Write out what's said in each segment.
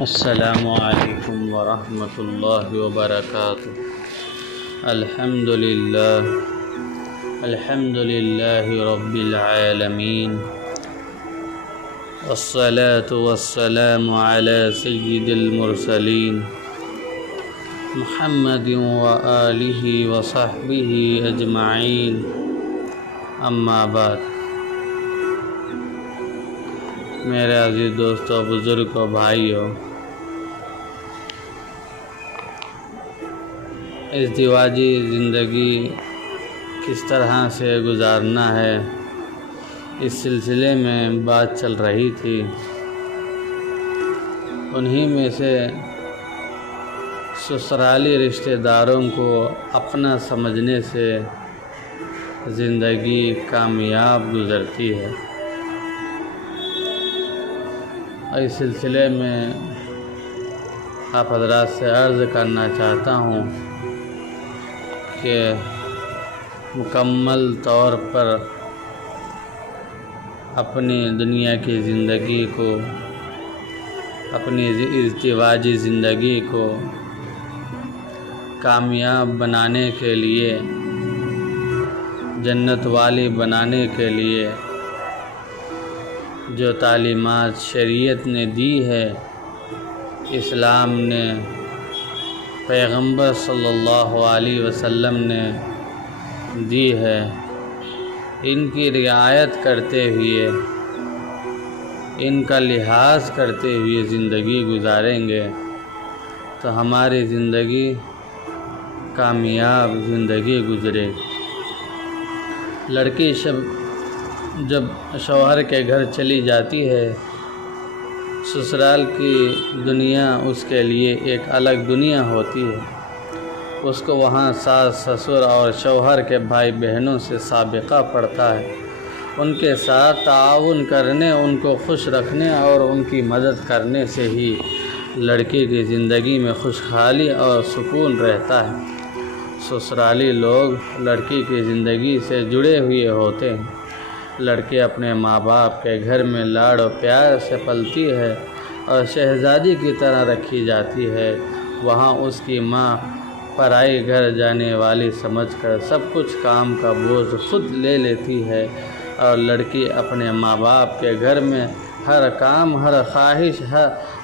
السلام علیکم ورحمۃ اللہ وبرکاتہ۔ الحمد للہ رب العالمین، والصلاة والسلام علی سید المرسلین محمد وآلہ وصحبہ اجمعین، اما بعد۔ میرے عزیز دوستوں، بزرگوں، بھائیوں، ازدواجی زندگی کس طرح سے گزارنا ہے، اس سلسلے میں بات چل رہی تھی۔ انہی میں سے سسرالی رشتہ داروں کو اپنا سمجھنے سے زندگی کامیاب گزرتی ہے۔ اس سلسلے میں آپ حضرات سے عرض کرنا چاہتا ہوں کہ مکمل طور پر اپنی دنیا کی زندگی کو، اپنی ازدواجی زندگی کو کامیاب بنانے کے لیے، جنت والی بنانے کے لیے جو تعلیمات شریعت نے دی ہے، اسلام نے، پیغمبر صلی اللہ علیہ وسلم نے دی ہے، ان کی رعایت کرتے ہوئے، ان کا لحاظ کرتے ہوئے زندگی گزاریں گے تو ہماری زندگی کامیاب زندگی گزرے گی۔ لڑکی جب شوہر کے گھر چلی جاتی ہے، سسرال کی دنیا اس کے لیے ایک الگ دنیا ہوتی ہے۔ اس کو وہاں ساس سسر اور شوہر کے بھائی بہنوں سے سابقہ پڑتا ہے۔ ان کے ساتھ تعاون کرنے، ان کو خوش رکھنے اور ان کی مدد کرنے سے ہی لڑکی کی زندگی میں خوشحالی اور سکون رہتا ہے۔ سسرالی لوگ لڑکی کی زندگی سے جڑے ہوئے ہوتے ہیں۔ لڑکی اپنے ماں باپ کے گھر میں لاڑ و پیار سے پلتی ہے اور شہزادی کی طرح رکھی جاتی ہے۔ وہاں اس کی ماں پرائی گھر جانے والی سمجھ کر سب کچھ کام کا بوجھ خود لے لیتی ہے، اور لڑکی اپنے ماں باپ کے گھر میں ہر کام، ہر خواہش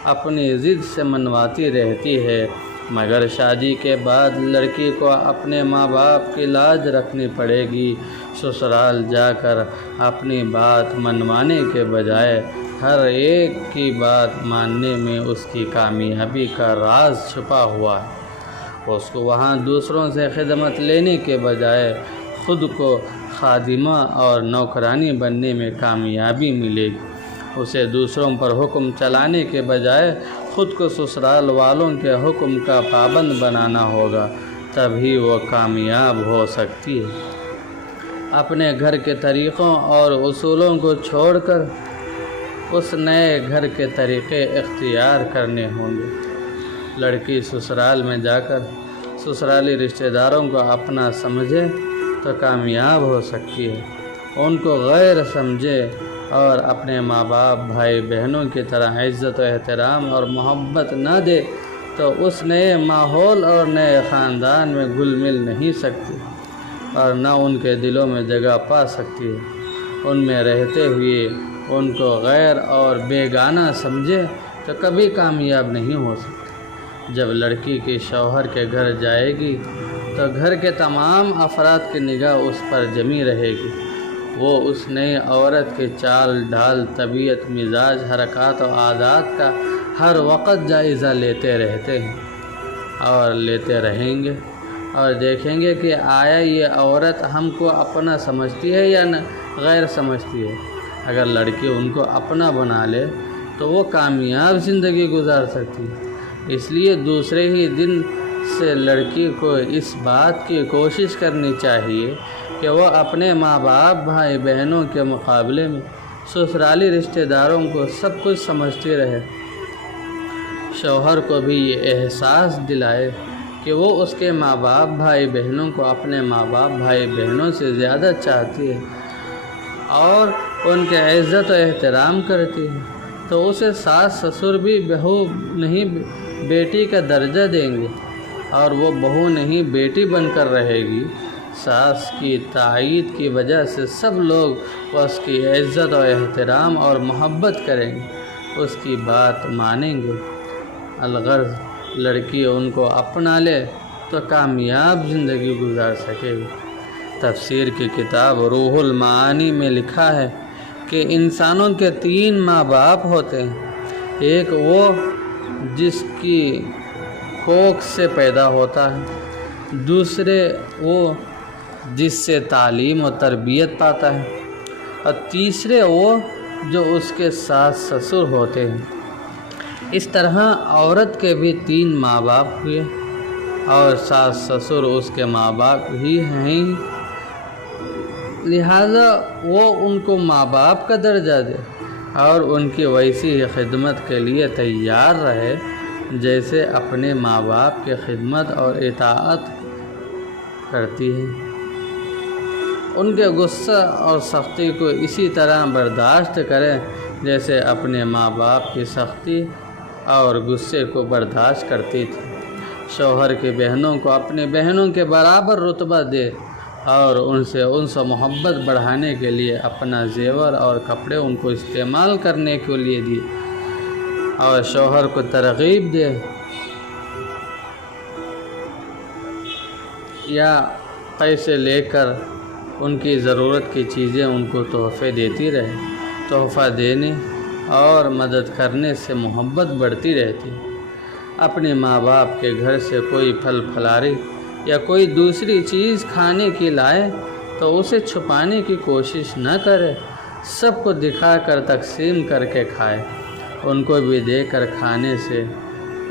اپنی ضد سے منواتی رہتی ہے۔ مگر شادی کے بعد لڑکی کو اپنے ماں باپ کی لاج رکھنی پڑے گی۔ سسرال جا کر اپنی بات منوانے کے بجائے ہر ایک کی بات ماننے میں اس کی کامیابی کا راز چھپا ہوا ہے۔ اس کو وہاں دوسروں سے خدمت لینے کے بجائے خود کو خادمہ اور نوکرانی بننے میں کامیابی ملے گی۔ اسے دوسروں پر حکم چلانے کے بجائے خود کو سسرال والوں کے حکم کا پابند بنانا ہوگا، تبھی وہ کامیاب ہو سکتی ہے۔ اپنے گھر کے طریقوں اور اصولوں کو چھوڑ کر اس نئے گھر کے طریقے اختیار کرنے ہوں گے۔ لڑکی سسرال میں جا کر سسرالی رشتہ داروں کو اپنا سمجھے تو کامیاب ہو سکتی ہے۔ ان کو غیر سمجھے اور اپنے ماں باپ، بھائی بہنوں کی طرح عزت و احترام اور محبت نہ دے تو اس نئے ماحول اور نئے خاندان میں گھل مل نہیں سکتی اور نہ ان کے دلوں میں جگہ پا سکتی ہے۔ ان میں رہتے ہوئے ان کو غیر اور بیگانہ سمجھے تو کبھی کامیاب نہیں ہو سکتی۔ جب لڑکی کے شوہر کے گھر جائے گی تو گھر کے تمام افراد کی نگاہ اس پر جمی رہے گی۔ وہ اس نئی عورت کے چال ڈھال، طبیعت، مزاج، حرکات و عادات کا ہر وقت جائزہ لیتے رہتے ہیں اور لیتے رہیں گے، اور دیکھیں گے کہ آیا یہ عورت ہم کو اپنا سمجھتی ہے یا غیر سمجھتی ہے۔ اگر لڑکی ان کو اپنا بنا لے تو وہ کامیاب زندگی گزار سکتی ہے۔ اس لیے دوسرے ہی دن سے لڑکی کو اس بات کی کوشش کرنی چاہیے کہ وہ اپنے ماں باپ، بھائی بہنوں کے مقابلے میں سسرالی رشتہ داروں کو سب کچھ سمجھتی رہے۔ شوہر کو بھی یہ احساس دلائے کہ وہ اس کے ماں باپ، بھائی بہنوں کو اپنے ماں باپ، بھائی بہنوں سے زیادہ چاہتی ہے اور ان کے عزت و احترام کرتی ہے۔ تو اسے ساس سسر بھی بہو نہیں بیٹی کا درجہ دیں گے اور وہ بہو نہیں بیٹی بن کر رہے گی۔ ساس کی تائید کی وجہ سے سب لوگ اس کی عزت و احترام اور محبت کریں گے، اس کی بات مانیں گے۔ الغرض لڑکی ان کو اپنا لے تو کامیاب زندگی گزار سکے گی۔ تفسیر کی کتاب روح المعانی میں لکھا ہے کہ انسانوں کے 3 ماں باپ ہوتے ہیں، ایک وہ جس کی کوکھ سے پیدا ہوتا ہے، دوسرے وہ جس سے تعلیم و تربیت پاتا ہے، اور تیسرے وہ جو اس کے ساس سسر ہوتے ہیں۔ اس طرح عورت کے بھی 3 ماں باپ ہوئے اور ساس سسر اس کے ماں باپ ہی ہیں، لہذا وہ ان کو ماں باپ کا درجہ دے اور ان کی ویسی ہی خدمت کے لیے تیار رہے جیسے اپنے ماں باپ کی خدمت اور اطاعت کرتی ہے۔ ان کے غصہ اور سختی کو اسی طرح برداشت کریں جیسے اپنے ماں باپ کی سختی اور غصے کو برداشت کرتی تھی۔ شوہر کی بہنوں کو اپنے بہنوں کے برابر رتبہ دے اور ان سے انس و محبت بڑھانے کے لیے اپنا زیور اور کپڑے ان کو استعمال کرنے کے لیے دی اور شوہر کو ترغیب دے یا پیسے لے کر ان کی ضرورت کی چیزیں ان کو تحفے دیتی رہے۔ تحفہ دینے اور مدد کرنے سے محبت بڑھتی رہتی۔ اپنے ماں باپ کے گھر سے کوئی پھل پھلاری یا کوئی دوسری چیز کھانے کی لائے تو اسے چھپانے کی کوشش نہ کرے، سب کو دکھا کر تقسیم کر کے کھائے۔ ان کو بھی دے کر کھانے سے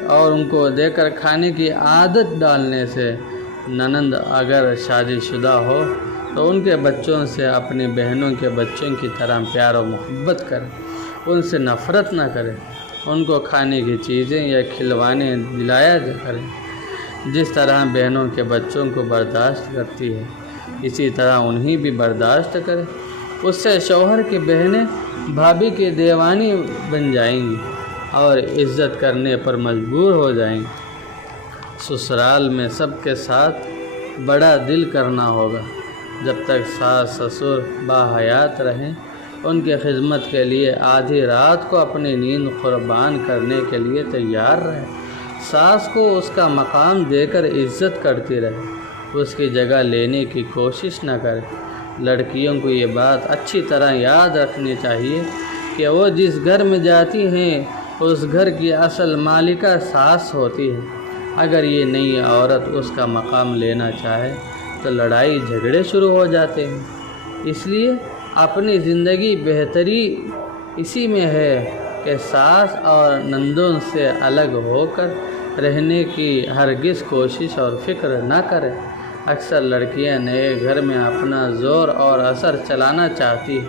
اور ان کو دے کر کھانے کی عادت ڈالنے سے ننند اگر شادی شدہ ہو تو ان کے بچوں سے اپنی بہنوں کے بچوں کی طرح پیار و محبت کرے، ان سے نفرت نہ کرے، ان کو کھانے کی چیزیں یا کھلوانے دلایا کرے۔ جس طرح بہنوں کے بچوں کو برداشت کرتی ہے اسی طرح انہیں بھی برداشت کرے۔ اس سے شوہر کی بہنیں بھابھی کی دیوانی بن جائیں گی اور عزت کرنے پر مجبور ہو جائیں گی۔ سسرال میں سب کے ساتھ بڑا دل کرنا ہوگا۔ جب تک ساس سسر باحیات رہیں ان کی خدمت کے لیے آدھی رات کو اپنی نیند قربان کرنے کے لیے تیار رہے۔ ساس کو اس کا مقام دے کر عزت کرتی رہے، اس کی جگہ لینے کی کوشش نہ کرے۔ لڑکیوں کو یہ بات اچھی طرح یاد رکھنی چاہیے کہ وہ جس گھر میں جاتی ہیں اس گھر کی اصل مالکہ ساس ہوتی ہے۔ اگر یہ نئی عورت اس کا مقام لینا چاہے تو لڑائی جھگڑے شروع ہو جاتے ہیں۔ اس لیے اپنی زندگی بہتری اسی میں ہے کہ ساس اور نندوں سے الگ ہو کر رہنے کی ہرگز کوشش اور فکر نہ کرے۔ اکثر لڑکیاں نئے گھر میں اپنا زور اور اثر چلانا چاہتی،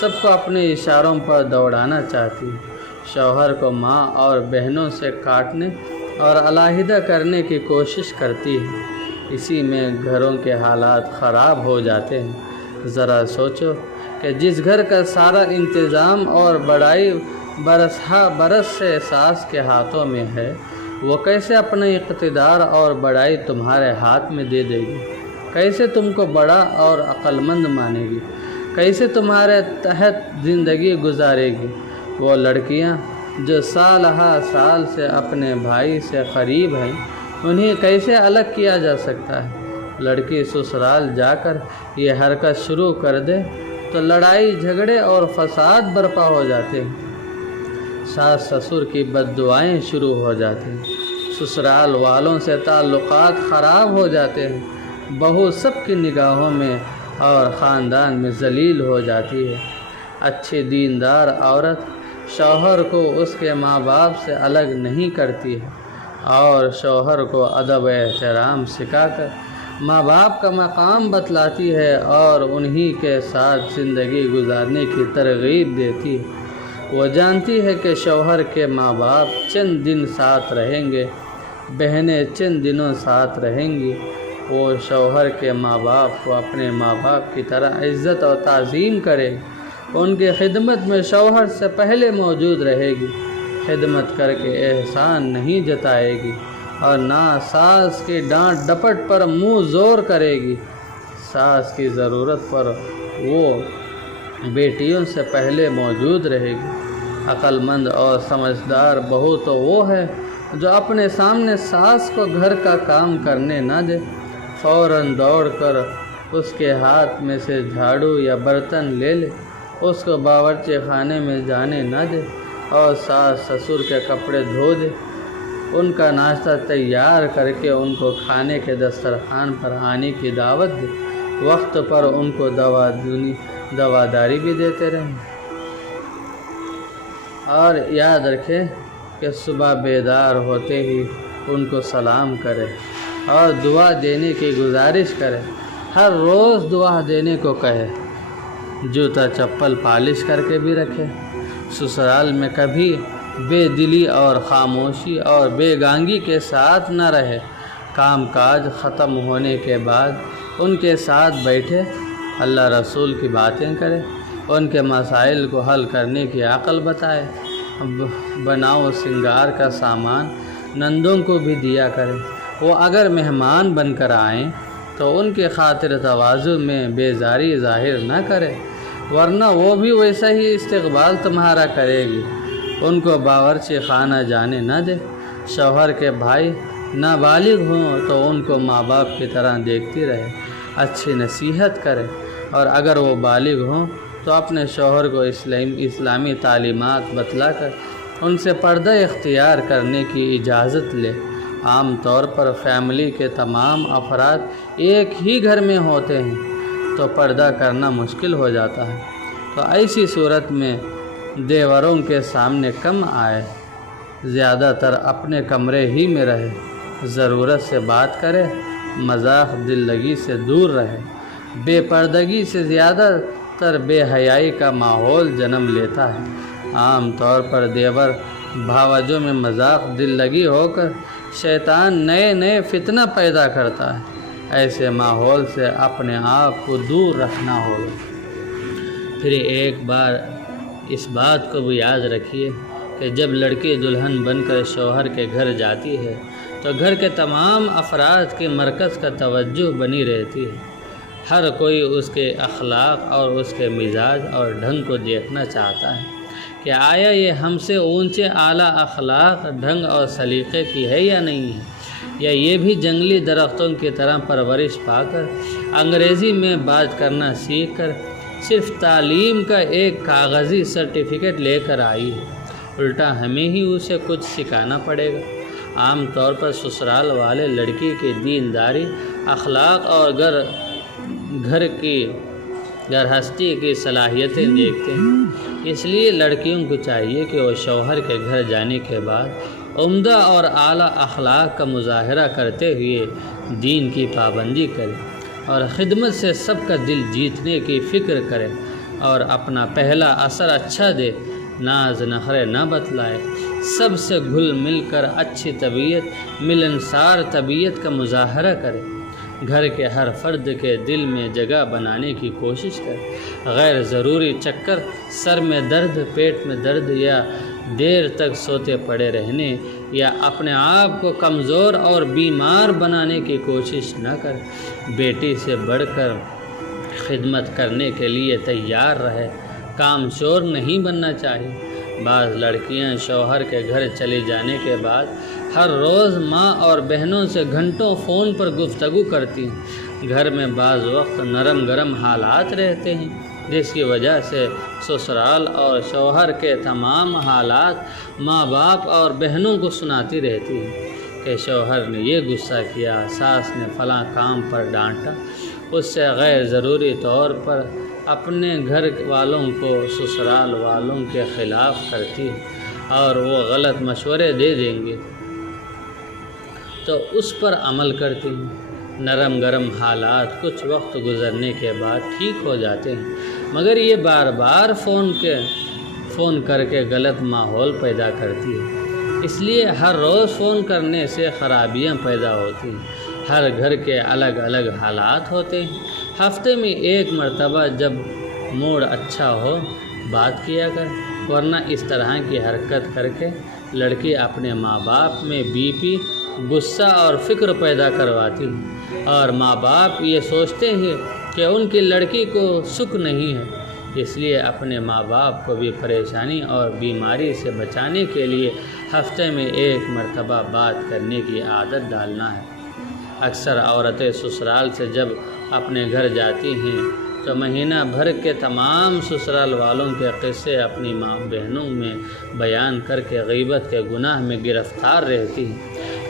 سب کو اپنے اشاروں پر دوڑانا چاہتی، شوہر کو ماں اور بہنوں سے کاٹنے اور علیحدہ کرنے کی کوشش کرتی ہے۔ اسی میں گھروں کے حالات خراب ہو جاتے ہیں۔ ذرا سوچو کہ جس گھر کا سارا انتظام اور بڑائی برس سے ساس کے ہاتھوں میں ہے وہ کیسے اپنا اقتدار اور بڑائی تمہارے ہاتھ میں دے دے گی؟ کیسے تم کو بڑا اور عقل مند مانے گی؟ کیسے تمہارے تحت زندگی گزارے گی؟ وہ لڑکیاں جو سال ہا سال سے اپنے بھائی سے قریب ہیں انہیں کیسے الگ کیا جا سکتا ہے؟ لڑکی سسرال جا کر یہ حرکت شروع کر دے تو لڑائی جھگڑے اور فساد برپا ہو جاتے ہیں۔ ساس سسر کی بد دعائیں شروع ہو جاتی ہیں، سسرال والوں سے تعلقات خراب ہو جاتے ہیں، بہو سب کی نگاہوں میں اور خاندان میں ذلیل ہو جاتی ہے۔ اچھی دیندار عورت شوہر کو اس کے ماں باپ سے الگ نہیں کرتی ہے اور شوہر کو ادب و احترام سکھا کر ماں باپ کا مقام بتلاتی ہے اور انہی کے ساتھ زندگی گزارنے کی ترغیب دیتی ہے۔ وہ جانتی ہے کہ شوہر کے ماں باپ چند دن ساتھ رہیں گے، بہنیں چند دنوں ساتھ رہیں گی۔ وہ شوہر کے ماں باپ کو اپنے ماں باپ کی طرح عزت اور تعظیم کرے ان کی خدمت میں شوہر سے پہلے موجود رہے گی، خدمت کر کے احسان نہیں جتائے گی اور نہ ساس کی ڈانٹ ڈپٹ پر منہ زور کرے گی۔ ساس کی ضرورت پر وہ بیٹیوں سے پہلے موجود رہے گی۔ عقل مند اور سمجھدار بہو تو وہ ہے جو اپنے سامنے ساس کو گھر کا کام کرنے نہ دے، فوراً دوڑ کر اس کے ہاتھ میں سے جھاڑو یا برتن لے لے، اس کو باورچی خانے میں جانے نہ دے اور ساس سسر کے کپڑے دھو دے، ان کا ناشتہ تیار کر کے ان کو کھانے کے دسترخوان پر آنے کی دعوت دے، وقت پر ان کو دواداری بھی دیتے رہیں، اور یاد رکھے کہ صبح بیدار ہوتے ہی ان کو سلام کرے اور دعا دینے کی گزارش کرے، ہر روز دعا دینے کو کہے، جوتا چپل پالش کر کے بھی رکھے، سسرال میں کبھی بے دلی اور خاموشی اور بے گانگی کے ساتھ نہ رہے، کام کاج ختم ہونے کے بعد ان کے ساتھ بیٹھے، اللہ رسول کی باتیں کرے، ان کے مسائل کو حل کرنے کی عقل بتائے، بناؤ سنگار کا سامان نندوں کو بھی دیا کرے، وہ اگر مہمان بن کر آئیں تو ان کے خاطر تواضع میں بیزاری ظاہر نہ کرے، ورنہ وہ بھی ویسا ہی استقبال تمہارا کرے گی، ان کو باورچی خانہ جانے نہ دے، شوہر کے بھائی نابالغ ہوں تو ان کو ماں باپ کی طرح دیکھتی رہے، اچھی نصیحت کرے، اور اگر وہ بالغ ہوں تو اپنے شوہر کو اسلامی تعلیمات بتلا کر ان سے پردہ اختیار کرنے کی اجازت لے۔ عام طور پر فیملی کے تمام افراد ایک ہی گھر میں ہوتے ہیں تو پردہ کرنا مشکل ہو جاتا ہے، تو ایسی صورت میں دیوروں کے سامنے کم آئے، زیادہ تر اپنے کمرے ہی میں رہے، ضرورت سے بات کرے، مذاق دل لگی سے دور رہے، بے پردگی سے زیادہ تر بے حیائی کا ماحول جنم لیتا ہے۔ عام طور پر دیور بھاوجوں میں مذاق دل لگی ہو کر شیطان نئے فتنہ پیدا کرتا ہے، ایسے ماحول سے اپنے آپ کو دور رکھنا ہوگا۔ پھر ایک بار اس بات کو بھی یاد رکھیے کہ جب لڑکی دلہن بن کر شوہر کے گھر جاتی ہے تو گھر کے تمام افراد کے مرکز کا توجہ بنی رہتی ہے، ہر کوئی اس کے اخلاق اور اس کے مزاج اور ڈھنگ کو دیکھنا چاہتا ہے کہ آیا یہ ہم سے اونچے اعلیٰ اخلاق، ڈھنگ اور سلیقے کی ہے یا نہیں ہے، یا یہ بھی جنگلی درختوں کی طرح پرورش پا کر انگریزی میں بات کرنا سیکھ کر صرف تعلیم کا ایک کاغذی سرٹیفکیٹ لے کر آئی ہے، الٹا ہمیں ہی اسے کچھ سکھانا پڑے گا۔ عام طور پر سسرال والے لڑکی کی دینداری، اخلاق اور گھر کی گرہستی کی صلاحیتیں دیکھتے ہیں، اس لیے لڑکیوں کو چاہیے کہ وہ شوہر کے گھر جانے کے بعد عمدہ اور اعلیٰ اخلاق کا مظاہرہ کرتے ہوئے دین کی پابندی کرے اور خدمت سے سب کا دل جیتنے کی فکر کرے اور اپنا پہلا اثر اچھا دے، ناز نخرے نہ بتلائے، سب سے گھل مل کر اچھی طبیعت، ملنسار طبیعت کا مظاہرہ کرے، گھر کے ہر فرد کے دل میں جگہ بنانے کی کوشش کرے، غیر ضروری چکر، سر میں درد، پیٹ میں درد یا دیر تک سوتے پڑے رہنے یا اپنے آپ کو کمزور اور بیمار بنانے کی کوشش نہ کرے، بیٹی سے بڑھ کر خدمت کرنے کے لیے تیار رہے، کام چور نہیں بننا چاہیے۔ بعض لڑکیاں شوہر کے گھر چلے جانے کے بعد ہر روز ماں اور بہنوں سے گھنٹوں فون پر گفتگو کرتی ہیں، گھر میں بعض وقت نرم گرم حالات رہتے ہیں جس کی وجہ سے سسرال اور شوہر کے تمام حالات ماں باپ اور بہنوں کو سناتی رہتی ہیں کہ شوہر نے یہ غصہ کیا، ساس نے فلاں کام پر ڈانٹا، اس سے غیر ضروری طور پر اپنے گھر والوں کو سسرال والوں کے خلاف کرتی ہے اور وہ غلط مشورے دے دیں گے تو اس پر عمل کرتی ہیں۔ نرم گرم حالات کچھ وقت گزرنے کے بعد ٹھیک ہو جاتے ہیں، مگر یہ بار بار فون کر کے غلط ماحول پیدا کرتی ہے، اس لیے ہر روز فون کرنے سے خرابیاں پیدا ہوتی ہیں۔ ہر گھر کے الگ الگ حالات ہوتے ہیں، ہفتے میں ایک مرتبہ جب موڈ اچھا ہو بات کیا کر، ورنہ اس طرح کی حرکت کر کے لڑکی اپنے ماں باپ میں بی پی، غصہ اور فکر پیدا کرواتی ہے، اور ماں باپ یہ سوچتے ہیں کہ ان کی لڑکی کو سکھ نہیں ہے۔ اس لیے اپنے ماں باپ کو بھی پریشانی اور بیماری سے بچانے کے لیے ہفتے میں 1 مرتبہ بات کرنے کی عادت ڈالنا ہے۔ اکثر عورتیں سسرال سے جب اپنے گھر جاتی ہیں تو مہینہ بھر کے تمام سسرال والوں کے قصے اپنی ماں بہنوں میں بیان کر کے غیبت کے گناہ میں گرفتار رہتی ہیں،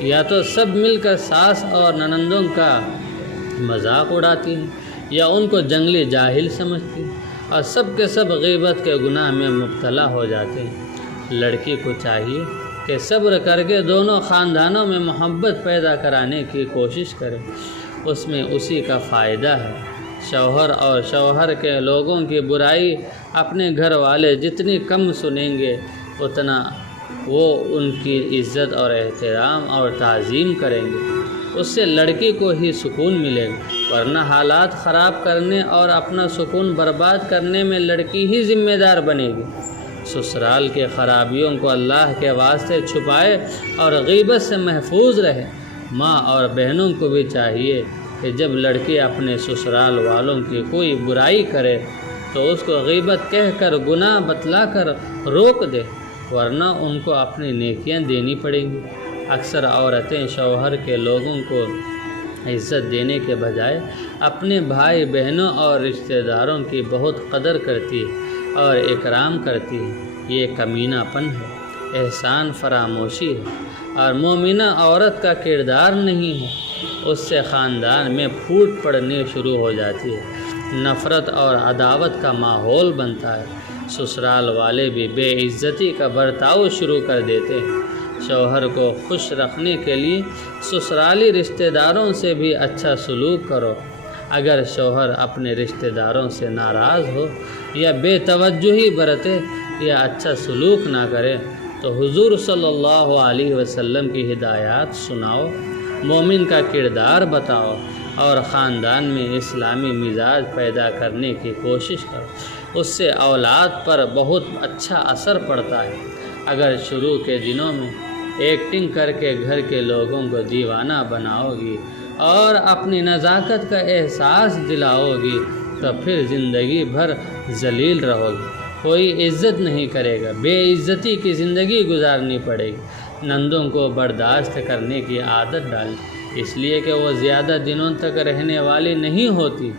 یا تو سب مل کر ساس اور ننندوں کا مذاق اڑاتی ہیں، یا ان کو جنگلی جاہل سمجھتی ہیں، اور سب کے سب غیبت کے گناہ میں مبتلا ہو جاتے ہیں۔ لڑکی کو چاہیے کہ صبر کر کے دونوں خاندانوں میں محبت پیدا کرانے کی کوشش کرے، اس میں اسی کا فائدہ ہے۔ شوہر اور شوہر کے لوگوں کی برائی اپنے گھر والے جتنی کم سنیں گے اتنا وہ ان کی عزت اور احترام اور تعظیم کریں گے، اس سے لڑکی کو ہی سکون ملے گا، ورنہ حالات خراب کرنے اور اپنا سکون برباد کرنے میں لڑکی ہی ذمہ دار بنے گی۔ سسرال کے خرابیوں کو اللہ کے واسطے چھپائے اور غیبت سے محفوظ رہے۔ ماں اور بہنوں کو بھی چاہیے کہ جب لڑکی اپنے سسرال والوں کی کوئی برائی کرے تو اس کو غیبت کہہ کر گناہ بتلا کر روک دے، ورنہ ان کو اپنی نیکیاں دینی پڑیں گی۔ اکثر عورتیں شوہر کے لوگوں کو عزت دینے کے بجائے اپنے بھائی بہنوں اور رشتہ داروں کی بہت قدر کرتی اور اکرام کرتی ہے۔ یہ کمینہ پن ہے، احسان فراموشی ہے، اور مومنہ عورت کا کردار نہیں ہے۔ اس سے خاندان میں پھوٹ پڑنے شروع ہو جاتی ہے، نفرت اور عداوت کا ماحول بنتا ہے، سسرال والے بھی بے عزتی کا برتاؤ شروع کر دیتے ہیں۔ شوہر کو خوش رکھنے کے لیے سسرالی رشتہ داروں سے بھی اچھا سلوک کرو۔ اگر شوہر اپنے رشتہ داروں سے ناراض ہو یا بے توجہی برتے یا اچھا سلوک نہ کرے تو حضور صلی اللہ علیہ وسلم کی ہدایات سناؤ، مومن کا کردار بتاؤ اور خاندان میں اسلامی مزاج پیدا کرنے کی کوشش کرو۔ اس سے اولاد پر بہت اچھا اثر پڑتا ہے۔ اگر شروع کے دنوں میں ایکٹنگ کر کے گھر کے لوگوں کو دیوانہ بناؤ گی اور اپنی نزاکت کا احساس دلاؤ گی تو پھر زندگی بھر ذلیل رہو گی، کوئی عزت نہیں کرے گا، بے عزتی کی زندگی گزارنی پڑے گی۔ نندوں کو برداشت کرنے کی عادت ڈالیں، اس لیے کہ وہ زیادہ دنوں تک رہنے والی نہیں ہوتی۔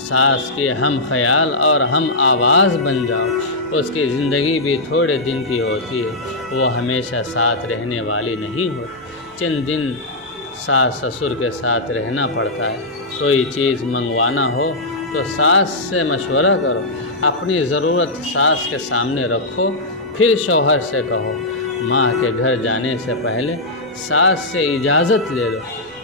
ساس کے ہم خیال اور ہم آواز بن جاؤ، اس کی زندگی بھی تھوڑے دن کی ہوتی ہے، وہ ہمیشہ ساتھ رہنے والی نہیں ہوتی۔ چند دن ساس سسر کے ساتھ رہنا پڑتا ہے۔ کوئی چیز منگوانا ہو تو ساس سے مشورہ کرو، اپنی ضرورت ساس کے سامنے رکھو، پھر شوہر سے کہو۔ ماں کے گھر جانے سے پہلے ساس سے اجازت لے لو،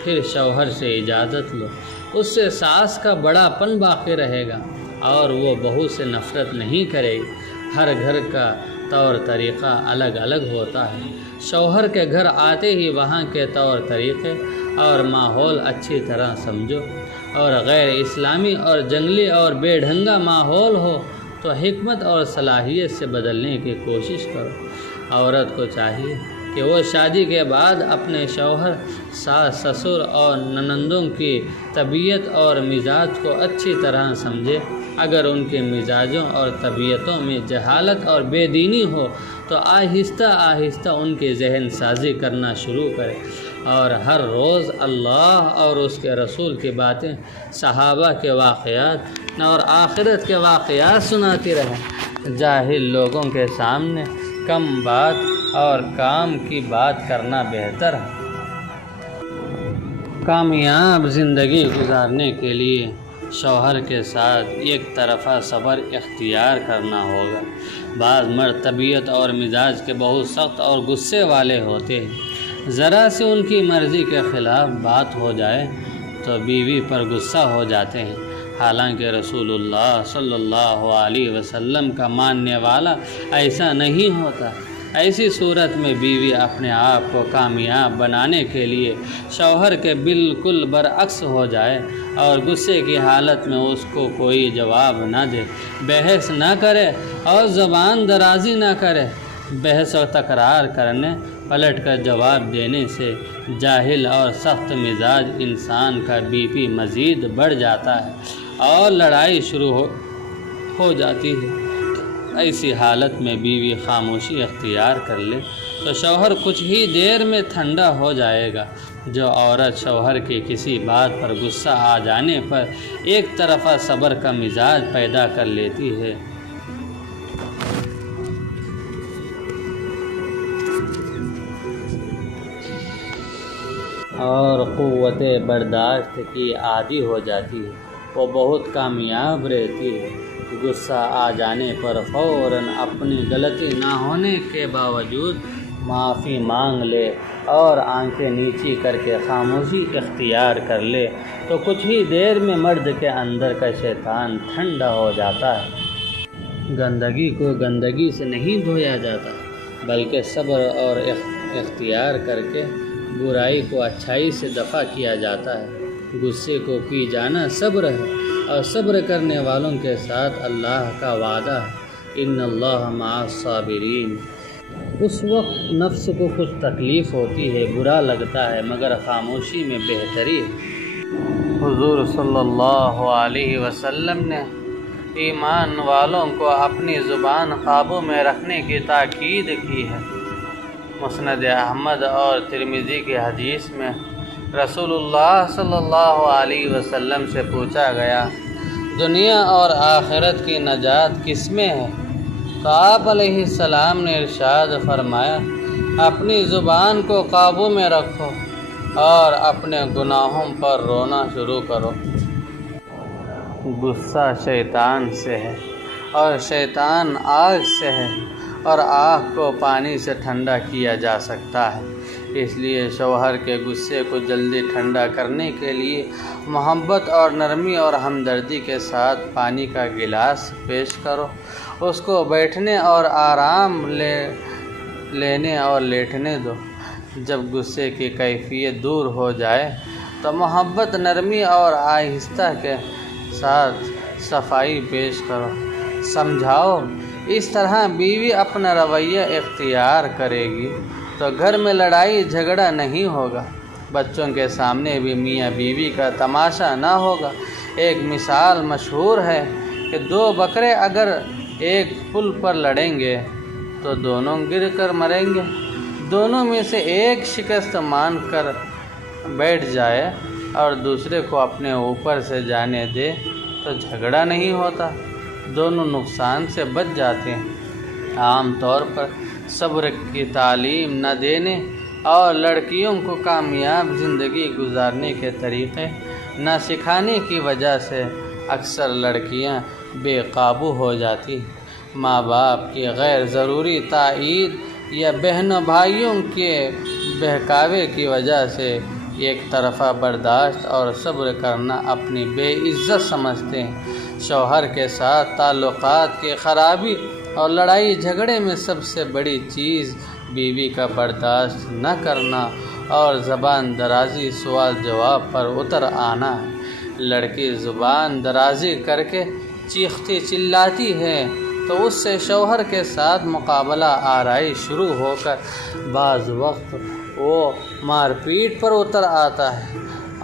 پھر شوہر سے اجازت لو، اس سے ساس کا بڑا پن باقی رہے گا اور وہ بہو سے نفرت نہیں کرے گی۔ ہر گھر کا طور طریقہ الگ الگ ہوتا ہے، شوہر کے گھر آتے ہی وہاں کے طور طریقے اور ماحول اچھی طرح سمجھو، اور غیر اسلامی اور جنگلی اور بے ڈھنگا ماحول ہو تو حکمت اور صلاحیت سے بدلنے کی کوشش کرو۔ عورت کو چاہیے کہ وہ شادی کے بعد اپنے شوہر، ساس سسر اور ننندوں کی طبیعت اور مزاج کو اچھی طرح سمجھے۔ اگر ان کے مزاجوں اور طبیعتوں میں جہالت اور بے دینی ہو تو آہستہ آہستہ ان کی ذہن سازی کرنا شروع کرے، اور ہر روز اللہ اور اس کے رسول کی باتیں، صحابہ کے واقعات اور آخرت کے واقعات سناتی رہیں۔ جاہل لوگوں کے سامنے کم بات اور کام کی بات کرنا بہتر ہے۔ کامیاب زندگی گزارنے کے لیے شوہر کے ساتھ ایک طرفہ صبر اختیار کرنا ہوگا۔ بعض مرد طبیعت اور مزاج کے بہت سخت اور غصے والے ہوتے ہیں، ذرا سے ان کی مرضی کے خلاف بات ہو جائے تو بیوی پر غصہ ہو جاتے ہیں۔ حالانکہ رسول اللہ صلی اللہ علیہ وسلم کا ماننے والا ایسا نہیں ہوتا۔ ایسی صورت میں بیوی اپنے آپ کو کامیاب بنانے کے لیے شوہر کے بالکل برعکس ہو جائے اور غصے کی حالت میں اس کو کوئی جواب نہ دے، بحث نہ کرے اور زبان درازی نہ کرے۔ بحث و تکرار کرنے، پلٹ کر جواب دینے سے جاہل اور سخت مزاج انسان کا بی پی مزید بڑھ جاتا ہے اور لڑائی شروع ہو جاتی ہے۔ ایسی حالت میں بیوی خاموشی اختیار کر لے تو شوہر کچھ ہی دیر میں ٹھنڈا ہو جائے گا۔ جو عورت شوہر کی کسی بات پر غصہ آ جانے پر ایک طرفہ صبر کا مزاج پیدا کر لیتی ہے، اور قوت برداشت کی عادی ہو جاتی ہے، وہ بہت کامیاب رہتی ہے۔ غصہ آ جانے پر فوراً اپنی غلطی نہ ہونے کے باوجود معافی مانگ لے اور آنکھیں نیچی کر کے خاموشی اختیار کر لے تو کچھ ہی دیر میں مرد کے اندر کا شیطان ٹھنڈا ہو جاتا ہے۔ گندگی کو گندگی سے نہیں دھویا جاتا، بلکہ صبر اور اختیار کر کے برائی کو اچھائی سے دفع کیا جاتا ہے۔ غصے کو پی جانا صبر ہے، اور صبر کرنے والوں کے ساتھ اللہ کا وعدہ ہے، ان اللہ مع الصابرین۔ اس وقت نفس کو کچھ تکلیف ہوتی ہے، برا لگتا ہے، مگر خاموشی میں بہتری ہے۔ حضور صلی اللہ علیہ وسلم نے ایمان والوں کو اپنی زبان قابو میں رکھنے کی تاکید کی ہے۔ مسند احمد اور ترمذی کی حدیث میں رسول اللہ صلی اللہ علیہ وسلم سے پوچھا گیا، دنیا اور آخرت کی نجات کس میں ہے؟ تو آپ علیہ السلام نے ارشاد فرمایا، اپنی زبان کو قابو میں رکھو اور اپنے گناہوں پر رونا شروع کرو۔ غصہ شیطان سے ہے اور شیطان آگ سے ہے، اور آگ کو پانی سے ٹھنڈا کیا جا سکتا ہے۔ اس لیے شوہر کے غصے کو جلدی ٹھنڈا کرنے کے لیے محبت اور نرمی اور ہمدردی کے ساتھ پانی کا گلاس پیش کرو۔ اس کو بیٹھنے اور آرام لینے اور لیٹنے دو۔ جب غصے کی کیفیت دور ہو جائے تو محبت، نرمی اور آہستہ کے ساتھ صفائی پیش کرو، سمجھاؤ۔ اس طرح بیوی اپنا رویہ اختیار کرے گی تو گھر میں لڑائی جھگڑا نہیں ہوگا، بچوں کے سامنے بھی میاں بیوی کا تماشا نہ ہوگا۔ ایک مثال مشہور ہے کہ دو بکرے اگر ایک پل پر لڑیں گے تو دونوں گر کر مریں گے۔ دونوں میں سے ایک شکست مان کر بیٹھ جائے اور دوسرے کو اپنے اوپر سے جانے دے تو جھگڑا نہیں ہوتا، دونوں نقصان سے بچ جاتے ہیں۔ عام طور پر صبر کی تعلیم نہ دینے اور لڑکیوں کو کامیاب زندگی گزارنے کے طریقے نہ سکھانے کی وجہ سے اکثر لڑکیاں بے قابو ہو جاتی ہیں۔ ماں باپ کی غیر ضروری تائید یا بہنوں بھائیوں کے بہکاوے کی وجہ سے ایک طرفہ برداشت اور صبر کرنا اپنی بے عزت سمجھتے ہیں۔ شوہر کے ساتھ تعلقات کی خرابی اور لڑائی جھگڑے میں سب سے بڑی چیز بیوی کا برداشت نہ کرنا اور زبان درازی، سوال جواب پر اتر آنا ہے۔ لڑکی زبان درازی کر کے چیختی چلاتی ہے تو اس سے شوہر کے ساتھ مقابلہ آرائی شروع ہو کر بعض وقت وہ مار پیٹ پر اتر آتا ہے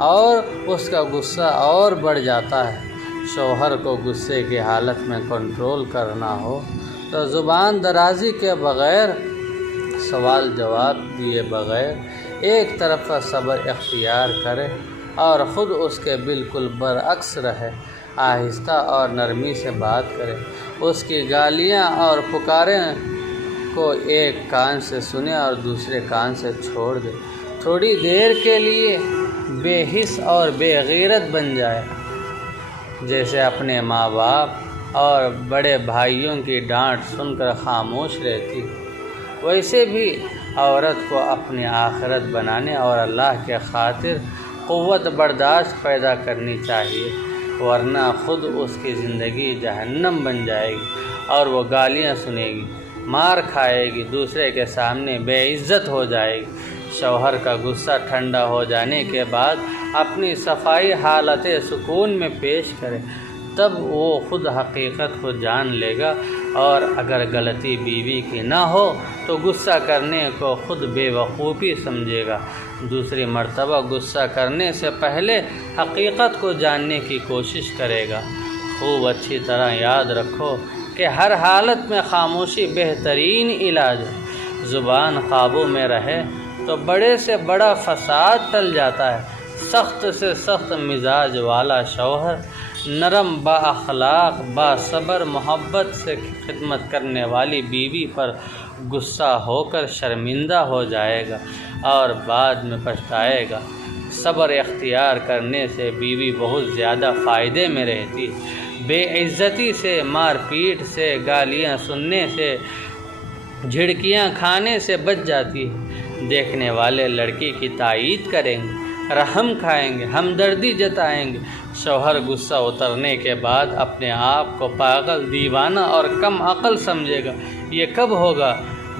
اور اس کا غصہ اور بڑھ جاتا ہے۔ شوہر کو غصے کی حالت میں کنٹرول کرنا ہو تو زبان درازی کے بغیر، سوال جواب دیے بغیر ایک طرفہ صبر اختیار کرے اور خود اس کے بالکل برعکس رہے۔ آہستہ اور نرمی سے بات کرے، اس کی گالیاں اور پکاریں کو ایک کان سے سنے اور دوسرے کان سے چھوڑ دے۔ تھوڑی دیر کے لیے بے حس اور بے غیرت بن جائے، جیسے اپنے ماں باپ اور بڑے بھائیوں کی ڈانٹ سن کر خاموش رہتی، ویسے بھی عورت کو اپنی آخرت بنانے اور اللہ کے خاطر قوت برداشت پیدا کرنی چاہیے، ورنہ خود اس کی زندگی جہنم بن جائے گی اور وہ گالیاں سنے گی۔ مار کھائے گی، دوسرے کے سامنے بے عزت ہو جائے گی۔ شوہر کا غصہ ٹھنڈا ہو جانے کے بعد اپنی صفائی حالت سکون میں پیش کرے، تب وہ خود حقیقت کو جان لے گا، اور اگر غلطی بیوی کی نہ ہو تو غصہ کرنے کو خود بے وقوفی سمجھے گا۔ دوسری مرتبہ غصہ کرنے سے پہلے حقیقت کو جاننے کی کوشش کرے گا۔ خوب اچھی طرح یاد رکھو کہ ہر حالت میں خاموشی بہترین علاج ہے۔ زبان قابو میں رہے تو بڑے سے بڑا فساد ٹل جاتا ہے۔ سخت سے سخت مزاج والا شوہر نرم، با اخلاق، با صبر، محبت سے خدمت کرنے والی بیوی پر غصہ ہو کر شرمندہ ہو جائے گا اور بعد میں پچھتائے گا۔ صبر اختیار کرنے سے بیوی بہت زیادہ فائدے میں رہتی ہے۔ بے عزتی سے، مار پیٹ سے، گالیاں سننے سے، جھڑکیاں کھانے سے بچ جاتی ہے۔ دیکھنے والے لڑکی کی تائید کریں گے، رحم کھائیں گے، ہمدردی جتائیں گے۔ شوہر غصہ اترنے کے بعد اپنے آپ کو پاگل، دیوانہ اور کم عقل سمجھے گا۔ یہ کب ہوگا؟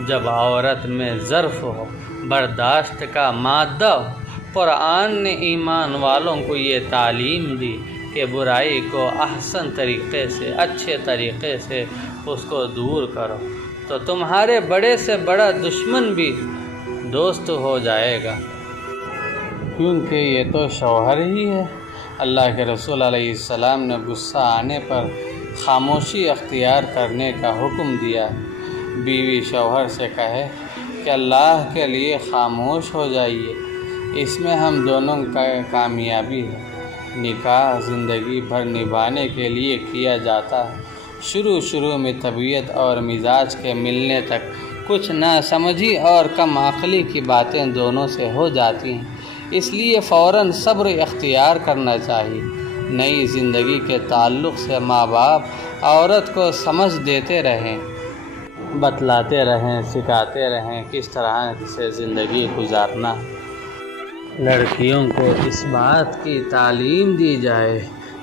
جب عورت میں ظرف ہو، برداشت کا مادہ ہو۔ قرآن نے ایمان والوں کو یہ تعلیم دی کہ برائی کو احسن طریقے سے، اچھے طریقے سے اس کو دور کرو، تو تمہارے بڑے سے بڑا دشمن بھی دوست ہو جائے گا، کیونکہ یہ تو شوہر ہی ہے۔ اللہ کے رسول علیہ السلام نے غصہ آنے پر خاموشی اختیار کرنے کا حکم دیا۔ بیوی شوہر سے کہے کہ اللہ کے لیے خاموش ہو جائیے، اس میں ہم دونوں کا کامیابی ہے۔ نکاح زندگی بھر نبھانے کے لیے کیا جاتا ہے۔ شروع میں طبیعت اور مزاج کے ملنے تک کچھ ناسمجھی اور کم عقلی کی باتیں دونوں سے ہو جاتی ہیں، اس لیے فوراً صبر اختیار کرنا چاہیے۔ نئی زندگی کے تعلق سے ماں باپ عورت کو سمجھ دیتے رہیں، بتلاتے رہیں، سکھاتے رہیں کس طرح سے زندگی گزارنا۔ لڑکیوں کو اس بات کی تعلیم دی جائے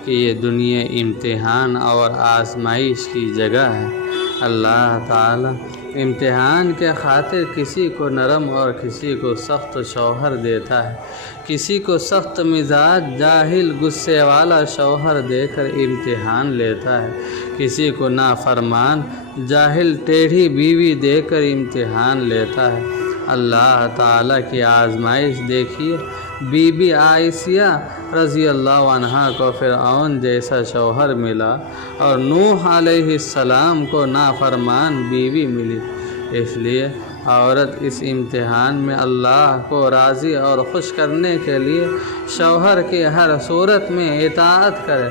کہ یہ دنیا امتحان اور آزمائش کی جگہ ہے۔ اللہ تعالیٰ امتحان کے خاطر کسی کو نرم اور کسی کو سخت شوہر دیتا ہے۔ کسی کو سخت مزاج، جاہل، غصے والا شوہر دے کر امتحان لیتا ہے۔ کسی کو نافرمان، جاہل، ٹیڑھی بیوی دے کر امتحان لیتا ہے۔ اللہ تعالیٰ کی آزمائش دیکھیے، بی بی عائشہ رضی اللہ عنہا کو فرعون جیسا شوہر ملا اور نوح علیہ السلام کو نافرمان بیوی ملی۔ اس لیے عورت اس امتحان میں اللہ کو راضی اور خوش کرنے کے لیے شوہر کی ہر صورت میں اطاعت کرے۔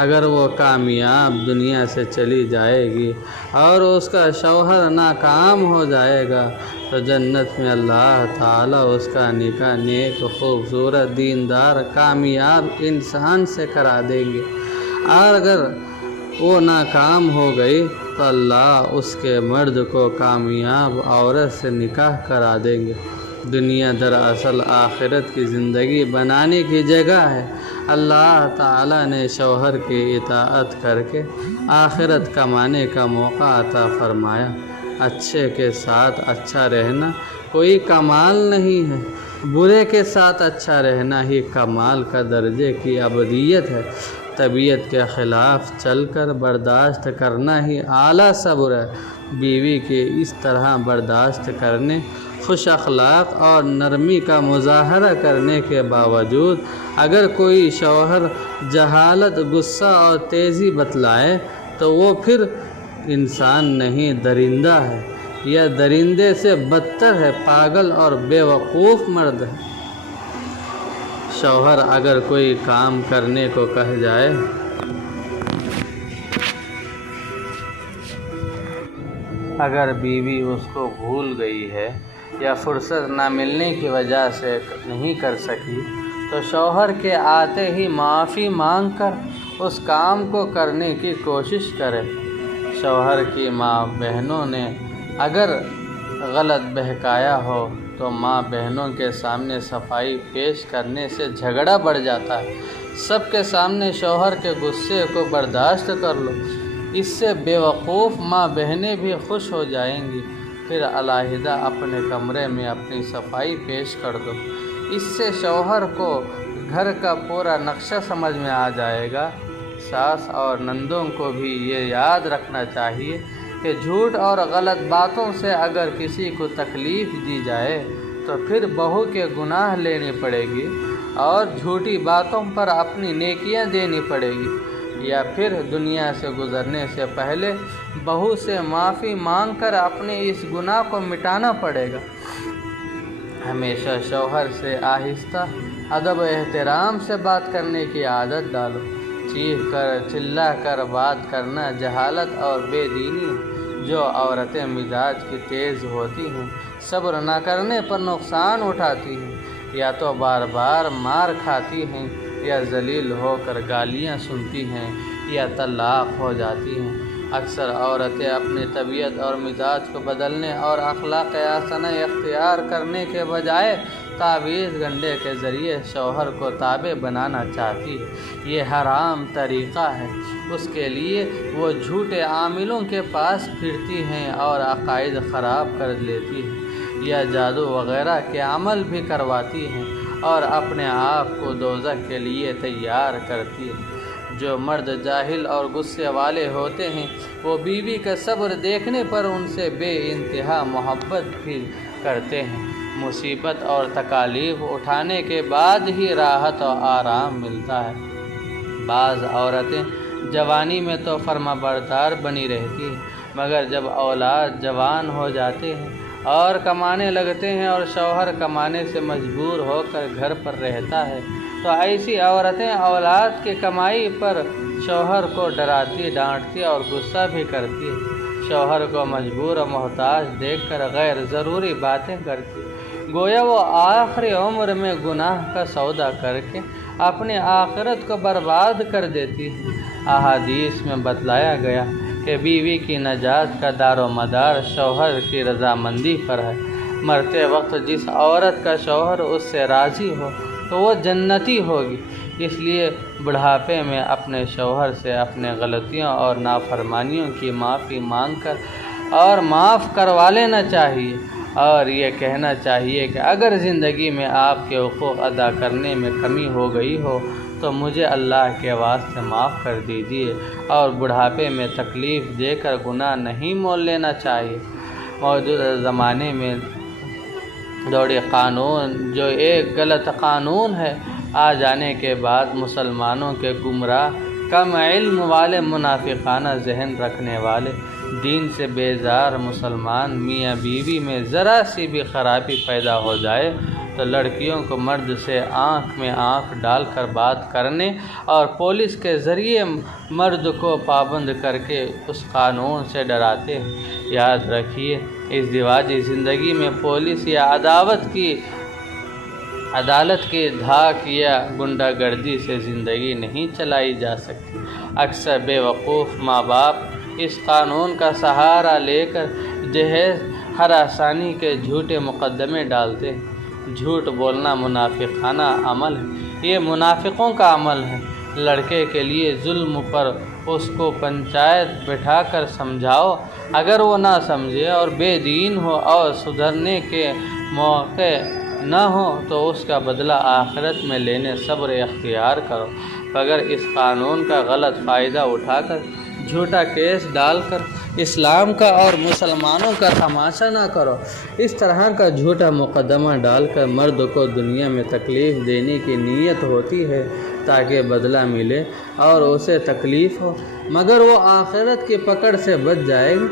اگر وہ کامیاب دنیا سے چلی جائے گی اور اس کا شوہر ناکام ہو جائے گا تو جنت میں اللہ تعالیٰ اس کا نکاح نیک، خوبصورت، دیندار، کامیاب انسان سے کرا دیں گے، اور اگر وہ ناکام ہو گئی تو اللہ اس کے مرد کو کامیاب عورت سے نکاح کرا دیں گے۔ دنیا دراصل آخرت کی زندگی بنانے کی جگہ ہے۔ اللہ تعالیٰ نے شوہر کی اطاعت کر کے آخرت کمانے کا موقع عطا فرمایا۔ اچھے کے ساتھ اچھا رہنا کوئی کمال نہیں ہے، برے کے ساتھ اچھا رہنا ہی کمال کا درجے کی ابدیت ہے۔ طبیعت کے خلاف چل کر برداشت کرنا ہی اعلیٰ صبر ہے۔ بیوی کے اس طرح برداشت کرنے، خوش اخلاق اور نرمی کا مظاہرہ کرنے کے باوجود اگر کوئی شوہر جہالت، غصہ اور تیزی بتلائے تو وہ پھر انسان نہیں، درندہ ہے، یا درندے سے بدتر ہے، پاگل اور بے وقوف مرد ہے۔ شوہر اگر کوئی کام کرنے کو کہہ جائے اگر بیوی اس کو بھول گئی ہے یا فرصت نہ ملنے کی وجہ سے نہیں کر سکی تو شوہر کے آتے ہی معافی مانگ کر اس کام کو کرنے کی کوشش کرے۔ شوہر کی ماں بہنوں نے اگر غلط بہکایا ہو تو ماں بہنوں کے سامنے صفائی پیش کرنے سے جھگڑا بڑھ جاتا ہے۔ سب کے سامنے شوہر کے غصے کو برداشت کر لو، اس سے بیوقوف ماں بہنیں بھی خوش ہو جائیں گی۔ پھر علیحدہ اپنے کمرے میں اپنی صفائی پیش کر دو، اس سے شوہر کو گھر کا پورا نقشہ سمجھ میں آ جائے گا۔ ساس اور نندوں کو بھی یہ یاد رکھنا چاہیے کہ جھوٹ اور غلط باتوں سے اگر کسی کو تکلیف دی جائے تو پھر بہو کے گناہ لینی پڑے گی اور جھوٹی باتوں پر اپنی نیکیاں دینی پڑے گی، یا پھر دنیا سے گزرنے سے پہلے بہو سے معافی مانگ کر اپنے اس گناہ کو مٹانا پڑے گا۔ ہمیشہ شوہر سے آہستہ ادب و احترام سے بات کرنے کی عادت ڈالو۔ چیخ کر چلا کر بات کرنا جہالت اور بے دینی ہے۔ جو عورتیں مزاج کی تیز ہوتی ہیں، صبر نہ کرنے پر نقصان اٹھاتی ہیں، یا تو بار بار مار کھاتی ہیں، یا ذلیل ہو کر گالیاں سنتی ہیں، یا طلاق ہو جاتی ہیں۔ اکثر عورتیں اپنی طبیعت اور مزاج کو بدلنے اور اخلاق حسنہ اختیار کرنے کے بجائے تعویذ گنڈے کے ذریعے شوہر کو تابع بنانا چاہتی ہے۔ یہ حرام طریقہ ہے۔ اس کے لیے وہ جھوٹے عاملوں کے پاس پھرتی ہیں اور عقائد خراب کر لیتی ہیں، یا جادو وغیرہ کے عمل بھی کرواتی ہیں اور اپنے آپ کو دوزخ کے لیے تیار کرتی ہے۔ جو مرد جاہل اور غصے والے ہوتے ہیں وہ بیوی کا صبر دیکھنے پر ان سے بے انتہا محبت بھی کرتے ہیں۔ مصیبت اور تکالیف اٹھانے کے بعد ہی راحت اور آرام ملتا ہے۔ بعض عورتیں جوانی میں تو فرما بردار بنی رہتی ہیں، مگر جب اولاد جوان ہو جاتے ہیں اور کمانے لگتے ہیں اور شوہر کمانے سے مجبور ہو کر گھر پر رہتا ہے تو ایسی عورتیں اولاد کی کمائی پر شوہر کو ڈراتی، ڈانٹتی اور غصہ بھی کرتی ہے۔ شوہر کو مجبور و محتاج دیکھ کر غیر ضروری باتیں کرتی، گویا وہ آخری عمر میں گناہ کا سودا کر کے اپنی آخرت کو برباد کر دیتی ہے۔ احادیث میں بتلایا گیا کہ بیوی کی نجات کا دار و مدار شوہر کی رضامندی پر ہے۔ مرتے وقت جس عورت کا شوہر اس سے راضی ہو تو وہ جنتی ہوگی۔ اس لیے بڑھاپے میں اپنے شوہر سے اپنے غلطیوں اور نافرمانیوں کی معافی مانگ کر اور معاف کروا لینا چاہیے، اور یہ کہنا چاہیے کہ اگر زندگی میں آپ کے حقوق ادا کرنے میں کمی ہو گئی ہو تو مجھے اللہ کے واسطے معاف کر دیجیے، اور بڑھاپے میں تکلیف دے کر گناہ نہیں مول لینا چاہیے۔ موجودہ زمانے میں دوڑی قانون جو ایک غلط قانون ہے، آ جانے کے بعد مسلمانوں کے گمراہ، کم علم والے، منافقانہ ذہن رکھنے والے، دین سے بیزار مسلمان میاں بیوی میں ذرا سی بھی خرابی پیدا ہو جائے تو لڑکیوں کو مرد سے آنکھ میں آنکھ ڈال کر بات کرنے اور پولیس کے ذریعے مرد کو پابند کر کے اس قانون سے ڈراتے ہیں۔ یاد رکھیے، اس ازدواجی زندگی میں پولیس یا عدالت کی دھاک یا غنڈہ گردی سے زندگی نہیں چلائی جا سکتی۔ اکثر بے وقوف ماں باپ اس قانون کا سہارا لے کر جہیز ہراسانی کے جھوٹے مقدمے ڈالتے ہیں۔ جھوٹ بولنا منافقانہ عمل ہے، یہ منافقوں کا عمل ہے۔ لڑکے کے لیے ظلم پر اس کو پنچایت بٹھا کر سمجھاؤ، اگر وہ نہ سمجھے اور بے دین ہو اور سدھرنے کے موقع نہ ہو تو اس کا بدلہ آخرت میں لینے صبر اختیار کرو، مگر اس قانون کا غلط فائدہ اٹھا کر جھوٹا کیس ڈال کر اسلام کا اور مسلمانوں کا تماشا نہ کرو۔ اس طرح کا جھوٹا مقدمہ ڈال کر مرد کو دنیا میں تکلیف دینے کی نیت ہوتی ہے تاکہ بدلہ ملے اور اسے تکلیف ہو، مگر وہ آخرت کی پکڑ سے بچ جائے گا۔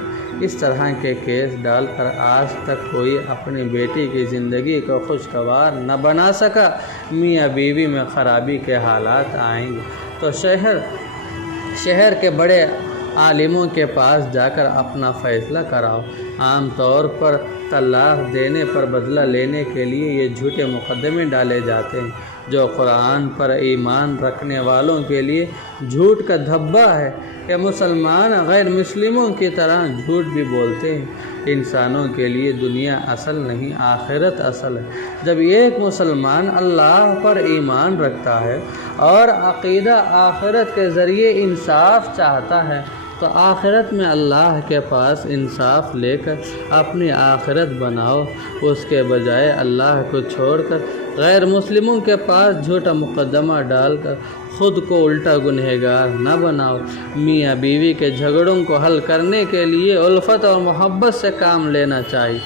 اس طرح کے کیس ڈال کر آج تک کوئی اپنی بیٹی کی زندگی کو خوشگوار نہ بنا سکا۔ میاں بیوی میں خرابی کے حالات آئیں گے تو شہر کے بڑے عالموں کے پاس جا کر اپنا فیصلہ کراؤ۔ عام طور پر طلاق دینے پر بدلہ لینے کے لیے یہ جھوٹے مقدمے ڈالے جاتے ہیں، جو قرآن پر ایمان رکھنے والوں کے لیے جھوٹ کا دھبا ہے کہ مسلمان غیر مسلموں کی طرح جھوٹ بھی بولتے ہیں۔ انسانوں کے لیے دنیا اصل نہیں، آخرت اصل ہے۔ جب ایک مسلمان اللہ پر ایمان رکھتا ہے اور عقیدہ آخرت کے ذریعے انصاف چاہتا ہے تو آخرت میں اللہ کے پاس انصاف لے کر اپنی آخرت بناؤ، اس کے بجائے اللہ کو چھوڑ کر غیر مسلموں کے پاس جھوٹا مقدمہ ڈال کر خود کو الٹا گنہگار نہ بناؤ۔ میاں بیوی کے جھگڑوں کو حل کرنے کے لیے الفت اور محبت سے کام لینا چاہیے،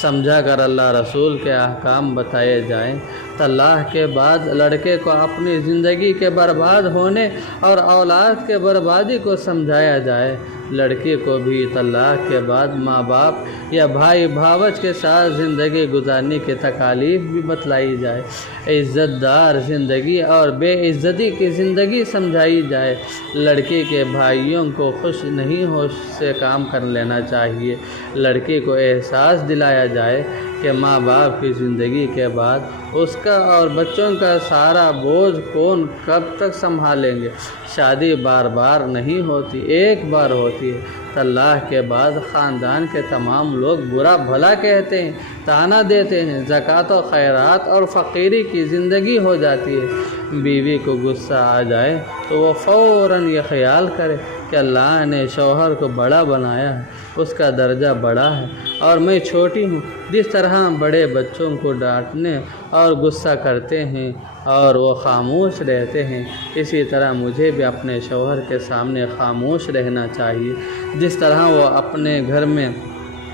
سمجھا کر اللہ رسول کے احکام بتائے جائیں۔ طلاق کے بعد لڑکے کو اپنی زندگی کے برباد ہونے اور اولاد کے بربادی کو سمجھایا جائے، لڑکی کو بھی طلاق کے بعد ماں باپ یا بھائی بھاوج کے ساتھ زندگی گزارنے کی تکالیف بھی بتلائی جائے، عزت دار زندگی اور بے عزتی کی زندگی سمجھائی جائے۔ لڑکی کے بھائیوں کو خوش نہیں ہوش سے کام کر لینا چاہیے، لڑکی کو احساس دلایا جائے کہ ماں باپ کی زندگی کے بعد اس کا اور بچوں کا سارا بوجھ کون کب تک سنبھالیں گے۔ شادی بار بار نہیں ہوتی، ایک بار ہوتی ہے۔ طلاق کے بعد خاندان کے تمام لوگ برا بھلا کہتے ہیں، طعنہ دیتے ہیں، زکوٰۃ و خیرات اور فقیری کی زندگی ہو جاتی ہے۔ بیوی کو غصہ آ جائے تو وہ فوراً یہ خیال کرے کہ اللہ نے شوہر کو بڑا بنایا ہے، اس کا درجہ بڑا ہے اور میں چھوٹی ہوں۔ جس طرح بڑے بچوں کو ڈانٹنے اور غصہ کرتے ہیں اور وہ خاموش رہتے ہیں، اسی طرح مجھے بھی اپنے شوہر کے سامنے خاموش رہنا چاہیے۔ جس طرح وہ اپنے گھر میں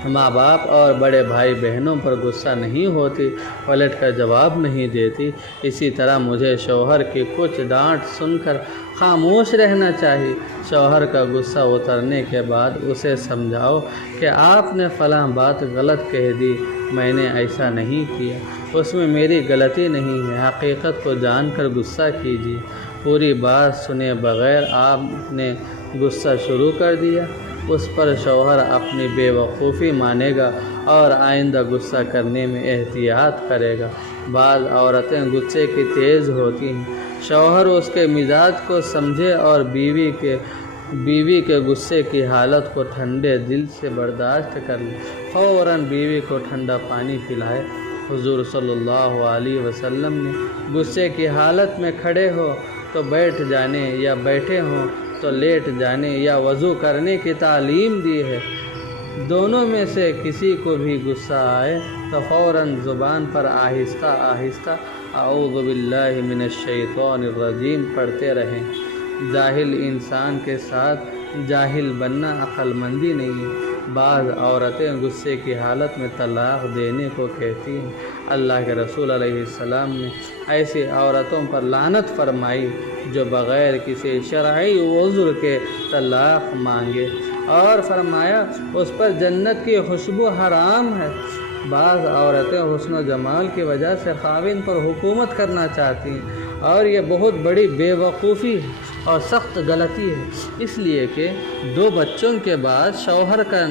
ماں باپ اور بڑے بھائی بہنوں پر غصہ نہیں ہوتی، پلٹ کر جواب نہیں دیتی، اسی طرح مجھے شوہر کی کچھ ڈانٹ سن کر خاموش رہنا چاہیے۔ شوہر کا غصہ اترنے کے بعد اسے سمجھاؤ کہ آپ نے فلاں بات غلط کہہ دی، میں نے ایسا نہیں کیا، اس میں میری غلطی نہیں ہے، حقیقت کو جان کر غصہ کیجیے۔ پوری بات سنے بغیر آپ نے غصہ شروع کر دیا، اس پر شوہر اپنی بے وقوفی مانے گا اور آئندہ غصہ کرنے میں احتیاط کرے گا۔ بعض عورتیں غصے کی تیز ہوتی ہیں، شوہر اس کے مزاج کو سمجھے اور بیوی کے غصے کی حالت کو ٹھنڈے دل سے برداشت کر لے، فوراً بیوی کو ٹھنڈا پانی پلائے۔ حضور صلی اللہ علیہ وسلم نے غصے کی حالت میں کھڑے ہو تو بیٹھ جانے یا بیٹھے ہوں تو لیٹ جانے یا وضو کرنے کی تعلیم دی ہے۔ دونوں میں سے کسی کو بھی غصہ آئے تو فوراً زبان پر آہستہ آہستہ اعوذ باللہ من الشیطان الرجیم پڑھتے رہیں۔ جاہل انسان کے ساتھ جاہل بننا عقل مندی نہیں ہے۔ بعض عورتیں غصے کی حالت میں طلاق دینے کو کہتی ہیں، اللہ کے رسول علیہ السلام نے ایسی عورتوں پر لعنت فرمائی جو بغیر کسی شرعی عذر کے طلاق مانگے، اور فرمایا اس پر جنت کی خوشبو حرام ہے۔ بعض عورتیں حسن و جمال کی وجہ سے خاوند پر حکومت کرنا چاہتی ہیں، اور یہ بہت بڑی بے وقوفی ہے اور سخت غلطی ہے، اس لیے کہ 2 بچوں کے بعد شوہر کا